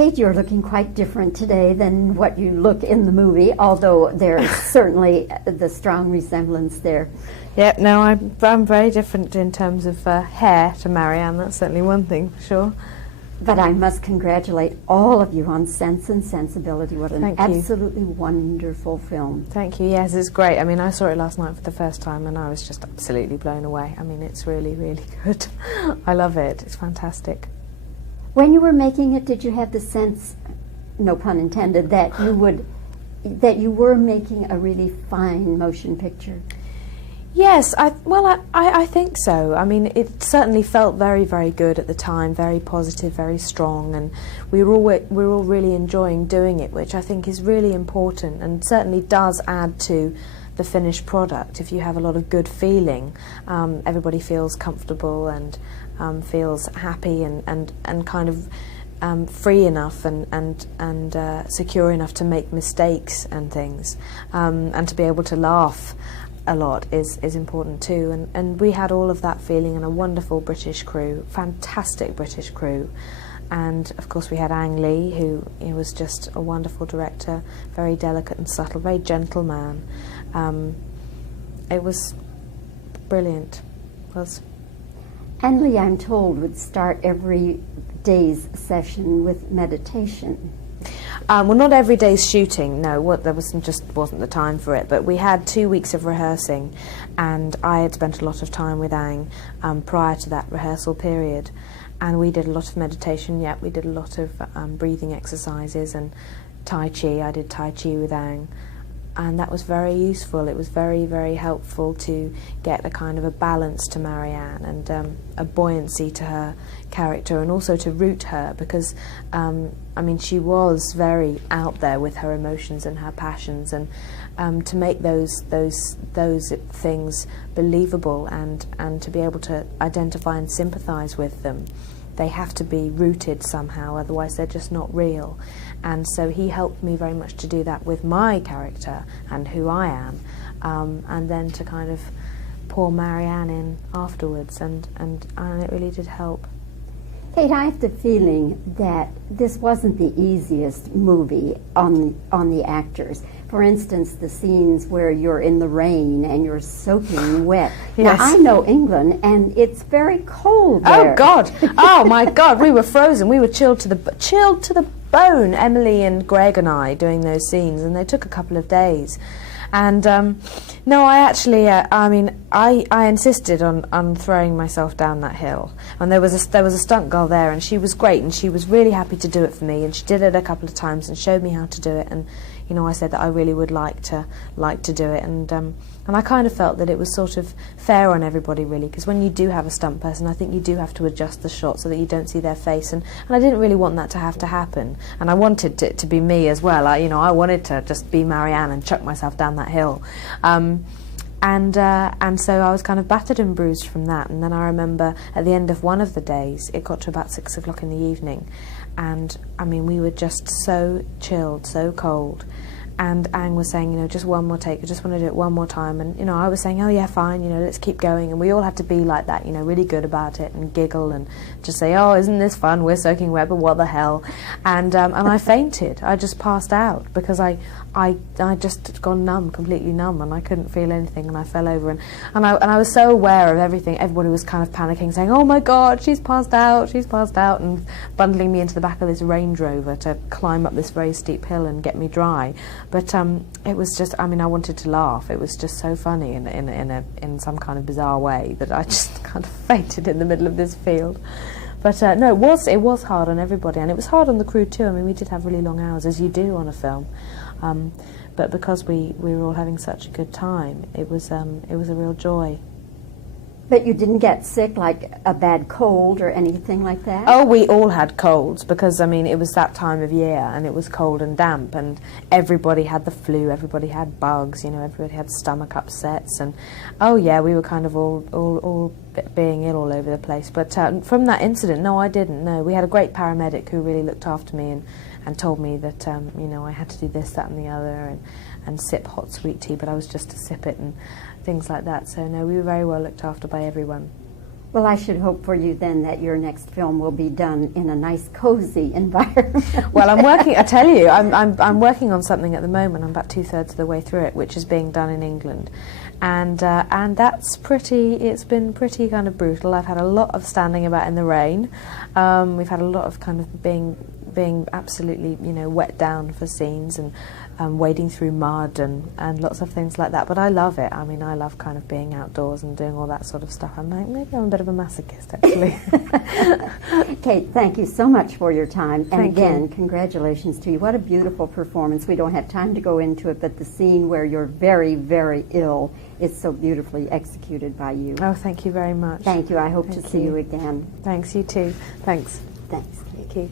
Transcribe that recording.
Kate, you're looking quite different today than what you look in the movie, although there's certainly the strong resemblance there. Yeah, no, I'm very different in terms of hair to Marianne. That's certainly one thing for sure. But I must congratulate all of you on Sense and Sensibility. What an absolutely wonderful film. Thank you. Yes, it's great. I mean, I saw it last night for the first time and I was just absolutely blown away. I mean, it's really, really good. I love it. It's fantastic. When you were making it, did you have the sense, no pun intended, that you were making a really fine motion picture? Yes, I think so. I mean, it certainly felt very, very good at the time, very positive, very strong, and we were all really enjoying doing it, which I think is really important and certainly does add to the finished product. If you have a lot of good feeling, everybody feels comfortable and feels happy and kind of free enough and secure enough to make mistakes and things, and to be able to laugh a lot is important too, and we had all of that feeling and a wonderful British crew, fantastic British crew, and of course we had Ang Lee, who was just a wonderful director, very delicate and subtle, very gentle man. It was brilliant. It was. Ang Lee, I'm told, would start every day's session with meditation. Well, not every day's shooting, no, there wasn't the time for it, but we had 2 weeks of rehearsing, and I had spent a lot of time with Ang prior to that rehearsal period, and we did a lot of meditation. Yeah, we did a lot of breathing exercises and Tai Chi. I did Tai Chi with Ang, and that was very useful. It was very, very helpful to get a kind of a balance to Marianne and a buoyancy to her character, and also to root her, because I mean, she was very out there with her emotions and her passions, and to make those things believable and to be able to identify and sympathise with them, they have to be rooted somehow, otherwise they're just not real. And so he helped me very much to do that with my character and who I am, and then to kind of pour Marianne in afterwards, and it really did help. Kate, I have the feeling that this wasn't the easiest movie on the actors. For instance, the scenes where you're in the rain and you're soaking wet. Yes. Now, I know England, and it's very cold there. Oh God! Oh my God! We were frozen. We were chilled to the bone. Emily and Greg and I doing those scenes, and they took a couple of days. And no, I actually, I mean, I insisted on throwing myself down that hill. And there was a stunt girl there, and she was great, and she was really happy to do it for me. And she did it a couple of times and showed me how to do it. And I said that I really would like to do it. And I kind of felt that it was sort of fair on everybody, really, because when you do have a stunt person, I think you do have to adjust the shot so that you don't see their face. And I didn't really want that to have to happen. And I wanted it to be me as well. I wanted to just be Marianne and chuck myself down that hill. And so I was kind of battered and bruised from that. And then I remember at the end of one of the days, it got to about 6 o'clock in the evening, and I mean, we were just so chilled, so cold. And Ang was saying, just one more take, I just want to do it one more time. And, I was saying, oh yeah, fine, let's keep going. And we all had to be like that, really good about it and giggle and just say, oh, isn't this fun? We're soaking wet, but what the hell? And I fainted. I just passed out because I just gone numb, completely numb, and I couldn't feel anything, and I fell over. And I was so aware of everything. Everybody was kind of panicking, saying, oh my God, she's passed out, and bundling me into the back of this Range Rover to climb up this very steep hill and get me dry. But it was just, I mean, I wanted to laugh. It was just so funny in some kind of bizarre way that I just kind of fainted in the middle of this field. But no, it was hard on everybody, and it was hard on the crew too. I mean, we did have really long hours, as you do on a film. But because we were all having such a good time, it was a real joy. But you didn't get sick, like a bad cold or anything like that? Oh, we all had colds because, I mean, it was that time of year and it was cold and damp, and everybody had the flu, everybody had bugs, everybody had stomach upsets, and oh yeah, we were kind of all being ill all over the place. But from that incident, no, I didn't. No, we had a great paramedic who really looked after me and told me that I had to do this, that, and the other, and sip hot sweet tea, but I was just to sip it and things like that. So no, we were very well looked after by everyone. Well, I should hope for you then that your next film will be done in a nice, cozy environment. Well, I'm working. I tell you, I'm working on something at the moment. I'm about 2/3 of the way through it, which is being done in England, and that's pretty. It's been pretty kind of brutal. I've had a lot of standing about in the rain. We've had a lot of kind of being absolutely, wet down for scenes and wading through mud and lots of things like that. But I love it. I mean, I love kind of being outdoors and doing all that sort of stuff. I'm like, maybe I'm a bit of a masochist, actually. Kate, thank you so much for your time. And Thank again, you. Congratulations to you. What a beautiful performance. We don't have time to go into it, but the scene where you're very, very ill is so beautifully executed by you. Oh, thank you very much. Thank you. I hope to Thank see you. you again. Thanks, you too. Thanks. Thanks, Kate. Thank you.